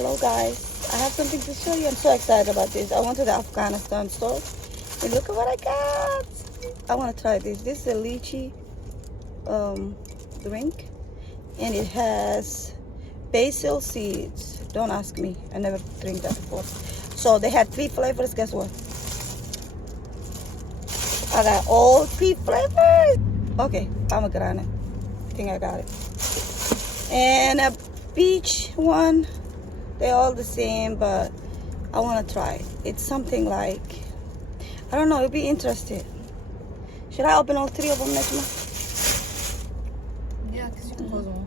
Hello guys, I have something to show you. I'm so excited about this. I went to the Afghanistan store and look at what I got. I want to try this. This is a lychee drink and it has basil seeds. Don't ask me, I never drink that before. So they had 3 flavors. Guess what? I got all 3 flavors. Okay, pomegranate. I think I got it. And a peach one. They're all the same, but I want to try it. It's something like, I don't know, it'll be interesting. Should I open all 3 of them, Najma? Yeah, because you can close them.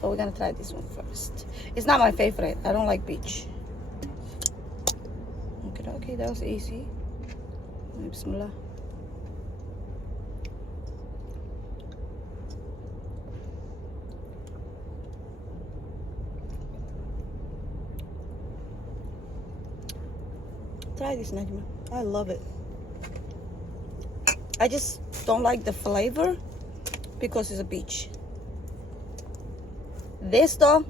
So we're gonna try this one first. It's not my favorite. I don't like peach. Okay, that was easy. Bismillah. Try this, Najma. I love it. I just don't like the flavor because it's a peach. This though,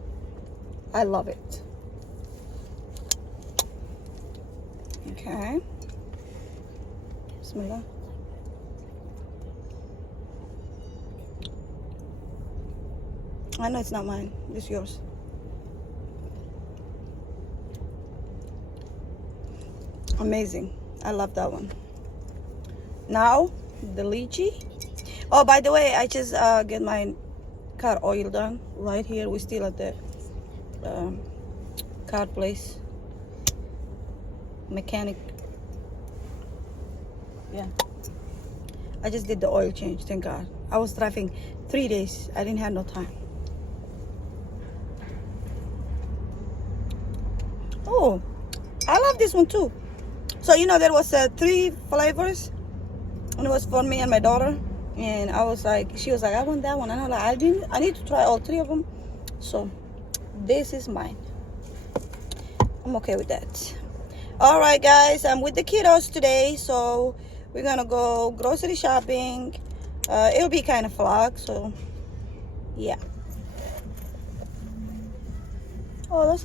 I love it. Okay. Bismillah. I know it's not mine. It's yours. Amazing. I love that one. Now, the lychee. Oh, by the way, I just get my car oil done right here. We're still at the car place. Mechanic. Yeah. I just did the oil change, thank God. I was driving 3 days. I didn't have no time. Oh, I love this one too. So, you know, there was 3 flavors. And it was for me and my daughter. And I was like, she was like, I want that one. And I'm like, I need to try all 3 of them. So, this is mine. I'm okay with that. All right, guys, I'm with the kiddos today. So, we're going to go grocery shopping. It'll be kind of vlog. So, yeah. Oh, those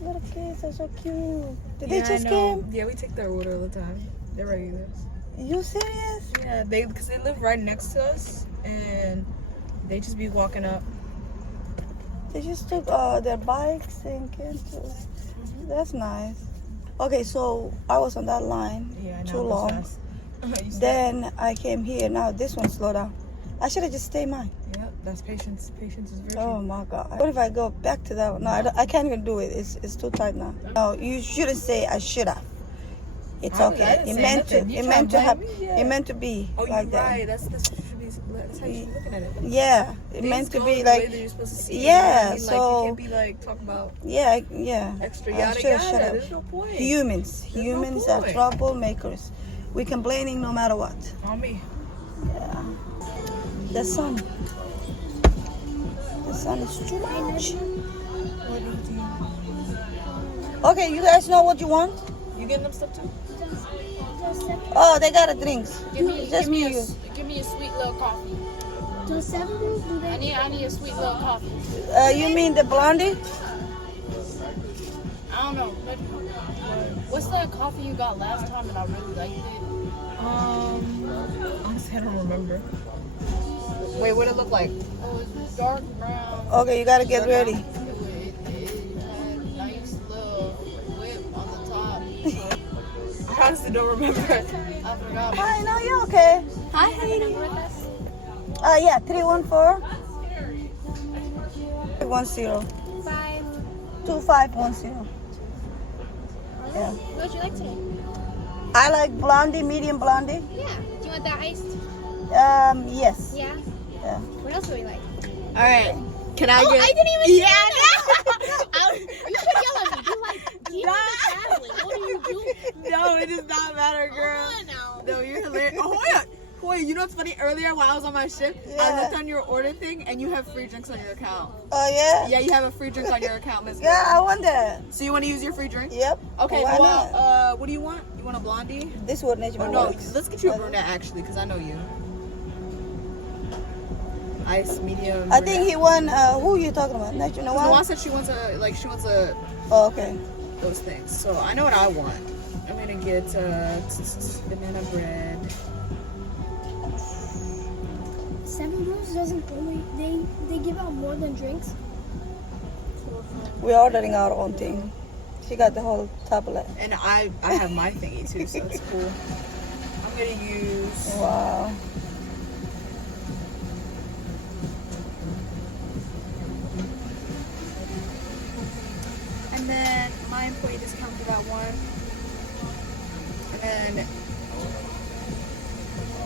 little kids are so cute. Did they just come? Yeah, we take their order all the time. They're regulars. You serious? Yeah, because they live right next to us, and they just be walking up. They just took their bikes and came to. That's nice. Okay, so I was on that line too long. Then I came here. Now this one slow down. I should have just stayed mine. Yep, that's patience. Patience is virtue. Oh my God. What if I go back to that one? No, I can't even do it. It's too tight now. No, you shouldn't say I should have. It's okay. It meant to. It meant to have. It meant to be like that. Right. That's how you should be looking at it. Yeah, it meant to be like. You're supposed to see Yeah, it. so. You can't be like talking about. Yeah. Extra yada yada. There's no point. Humans are troublemakers. We complaining no matter what. On me. Yeah. The sun is too much. Okay, you guys know what you want? You getting them stuff too? Oh, they got a drinks. Give me a sweet little coffee. I need a sweet little coffee. You mean the blondie? I don't know. What's that coffee you got last time and I really liked it? Honestly, I don't remember. Wait, what'd it look like? It was dark brown. Okay, you gotta get ready. It had a nice little whip on the top. I honestly don't remember. I forgot. Hi, no, you okay? Hi, Heidi. With us? Yeah, 314 10 2510. Yeah. What would you like today? I like blondie, medium blondie. Yeah. Do you want that iced? Yes. Yeah. Yeah. What else would we like? All right. Can I get? I didn't even Yeah. You should yell at me. You like deep traveling. What are you doing? No, it does not matter, girl. Come on now. No, you're hilarious. Oh, Wait, you know what's funny? Earlier while I was on my shift, I looked on your order thing and you have free drinks on your account. Oh, yeah? Yeah, you have a free drink on your account, Miss. Yeah, I want that. So you want to use your free drink? Yep. Okay, Why well, what do you want? You want a blondie? This would make Oh, no, let's get you a brunette actually, because I know you. ice medium. I think he won. Who you talking about? Nacho Noah Noir? said she wants a Oh, okay. those things. So I know what I want. I'm gonna get banana bread. Seven Brews doesn't only they give out more than drinks. We're ordering our own thing. She got the whole tablet. And I have my thingy too, so it's cool. I'm gonna use Wow. and then my employee discount for that one. And then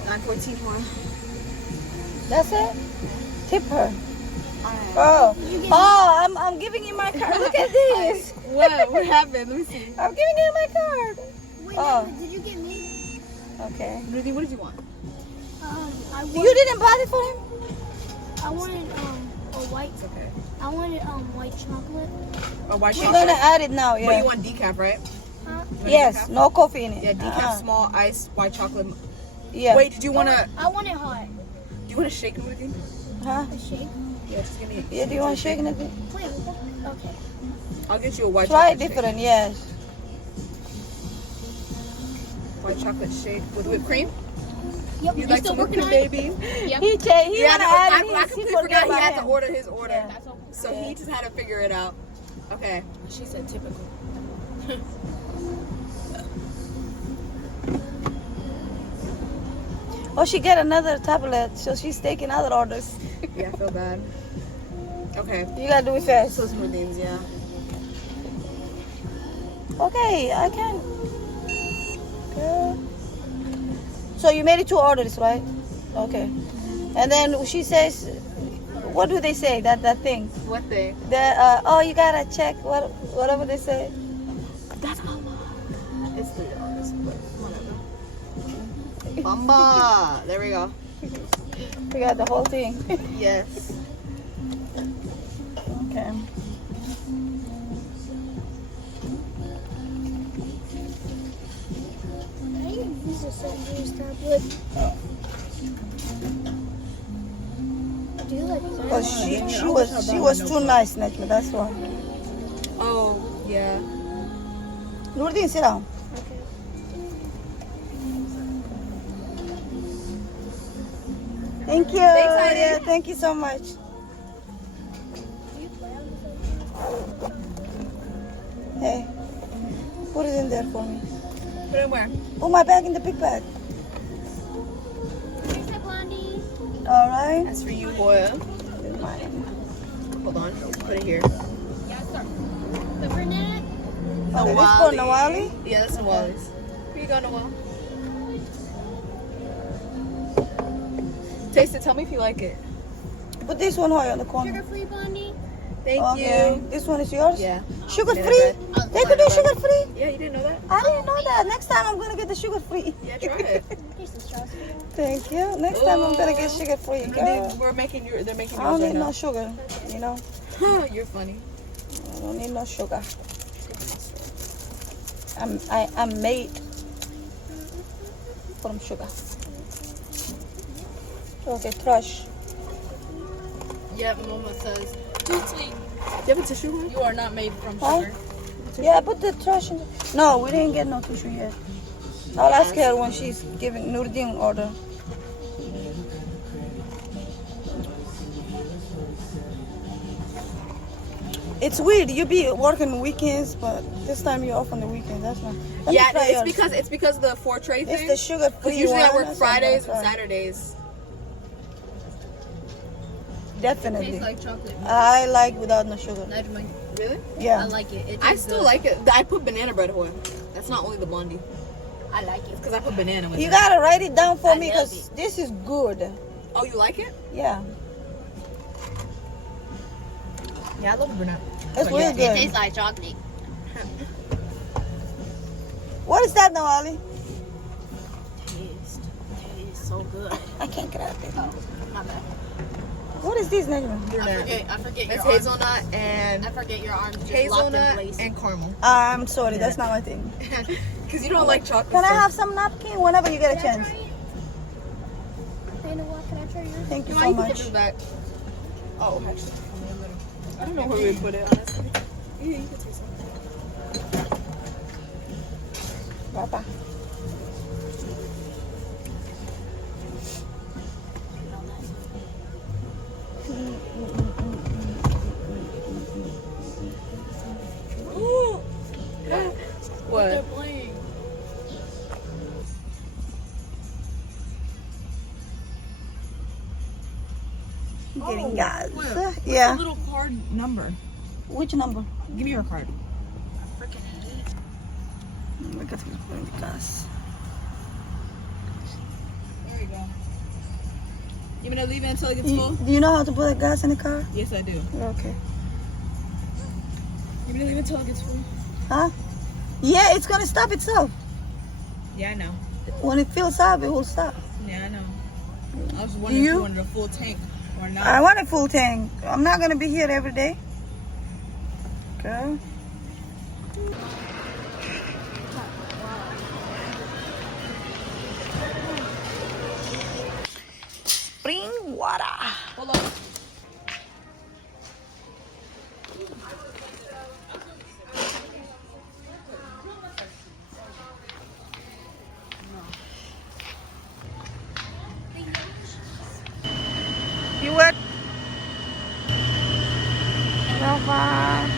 914 more. That's it? Tip her. Alright. Oh, I'm giving you my card. Look at this. What happened? Let me see. I'm giving you my card. Wait, Oh. did you get me? Okay. Ruthie, what did you want? You didn't buy it for him? I wanted a white. It's okay. I wanted white chocolate. Oh, why We're gonna add it now, But yeah. you want decaf, right? Huh? You want Yes, decaf? no coffee in it. Yeah, decaf, Uh-uh. small, ice, white chocolate. Yeah. Wait, did you want to? I want it hot. Do you want to shake Ruthie? Huh? A shake. Yeah, just give me. Yeah, do you want shaking it? Wait. Okay. I'll get you a white Try it chocolate different, yes. shake. White chocolate shake with whipped cream. Yep. You'd like some whipped cream, baby? Yep. He Yeah, wanna no, add I it. He completely forgot forgot he about had to him. order his order. Yeah. That's okay. So he just had to figure it out. Okay. She said typical. Oh, she get another tablet, so she's taking other orders. Yeah, I feel bad. Okay. You gotta do it fast. So some Ruthines, yeah. Okay, I can. Good. So you made it 2 orders, right? Okay. And then she says, what do they say? That thing. What thing? Oh, you gotta check whatever they say. That's a lot. It's $3, but whatever. Bamba. There we go. We got the whole thing. Yes. Okay. I didn't use a Seven Brews tablet. Do you like that? Cause she was too nice, Najma. That's why. Oh, yeah. Nurdin, sit down. Okay. Thank you. Heidi. Yeah, thank you so much. Do you play on the Seven Brews? Hey, put it in there for me. Put it where? Put my bag in the big bag. Here's the Blondie. All right. That's for you, boy. Mine. Hold on. Put it here. The brunette. Okay, this for Nawali. Yeah, that's Nawali's. Here you go, Nawal. Taste it. Tell me if you like it. Put this one here on the corner. Sugar-free Blondie. Thank Okay. you. This one is yours? Yeah. Sugar Yeah, free? but- They could do sugar free? Yeah, you didn't know that? I didn't know that. Next time I'm gonna get the sugar free. Yeah, try it. Here's the straws for you. Thank you. Next time I'm gonna get sugar free. Girl. They're making yours I don't right need now. no sugar. You know, You're funny. I don't need no sugar. I'm made from sugar. Okay, trash. Yep, Mama says, too sweet. You have a tissue? One? You are not made from Huh? sugar. Yeah, put the trash in. No, we didn't get no tissue yet. I'll ask her when she's giving Nurdin order. It's weird. You be working weekends, but this time you're off on the weekends. That's why. Let me Yeah, try it's yours. because the 4 tray It's thing. the sugar Because free usually one. I work That's what I'm Fridays gonna and try. Saturdays. Definitely. Tastes like chocolate. I like without no sugar. Najma, Really? I Yeah. like it. It I tastes still good. like it. I put banana bread oil. That's not only the blondie. I like it. Because I put banana with You it. gotta write it down for I me love because this is good. Oh, you like it? Yeah, Yeah, I love the banana. it's really It good. tastes like chocolate. What is that now, Ali? Tastes so good. I can't get out of it. Oh, my bad. What is this, Najma? I forget your It's arms. hazelnut and I forget your arms just locked in hazelnut place. and caramel. I'm sorry, that's not my thing. Because you don't like chocolate. Can I stuff. have some napkin whenever you get a Can I chance? try it? You know what? Can I Thank you You so want to put much. this back? Oh, actually. I don't know where we put it, honestly. Yeah, you can take some. Papa. What? They're playing. Getting gas. What's Yeah. the little card number? Which number? Give me your card. Look at him putting the gas. There you go. You want me to leave it until it gets full? Do you know how to put the gas in the car? Yes, I do. Okay. You want me to leave it until it gets full? Huh? Yeah, it's gonna stop itself. Yeah, I know. When it fills up, it will stop. Yeah, I know. I was wondering if you wanted a full tank or not. I want a full tank. I'm not gonna be here every day. Okay. Spring water. Hold on. You what? Rafa.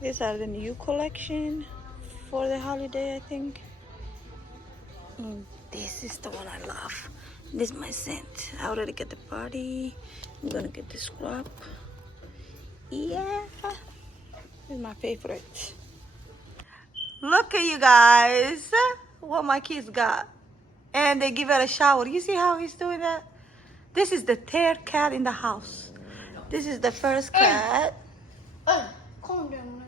These are the new collection for the holiday, I think. And this is the one I love. This is my scent. I already get the body. I'm gonna get the scrub. Yeah, this is my favorite. Look at you guys, what my kids got. And they give it a shower. You see how he's doing that? This is the third cat in the house. This is the first cat. Calm down.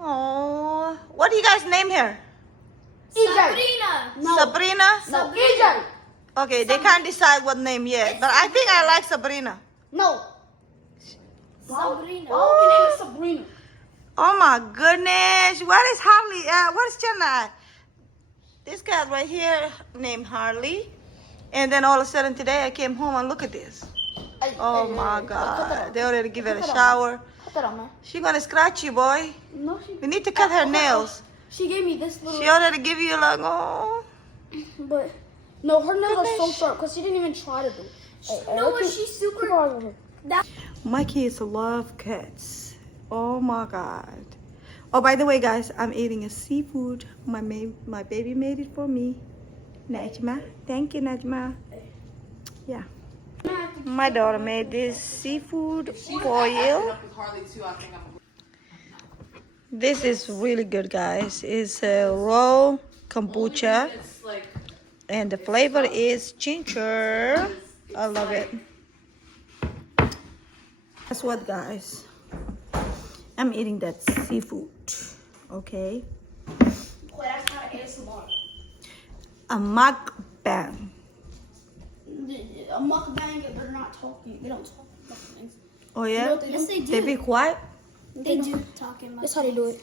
Oh, what do you guys name her? Sabrina. No. Sabrina? No. EJ. Okay, they can't decide what name yet, but I think I like Sabrina. No. Sabrina. Why would you name it Sabrina? Oh my goodness, what is Harley? What is Jenna? This cat right here named Harley. And then all of a sudden today I came home and look at this. Oh my God, they already give her a shower. Cut that on, man. She gonna scratch you, boy. No, she. We need to cut her nails. She gave me this little. She already give you like, oh. But no, her nails are so sharp because she didn't even try to do. No, but she's super. My kids love cats. Oh my God. Oh, by the way, guys, I'm eating a seafood. My baby made it for me. Najma. Thank you, Najma. Yeah. My daughter made this seafood foil. This is really good, guys. It's a raw kombucha. And the flavor is ginger. I love it. Guess what, guys? I'm eating that seafood. Okay. Well, that's not ASMR. A mukbang. A mukbang, but they're not talking. They don't talk mukbangs. Oh yeah? Yes, they do. They be quiet? They do talking. That's how they do it.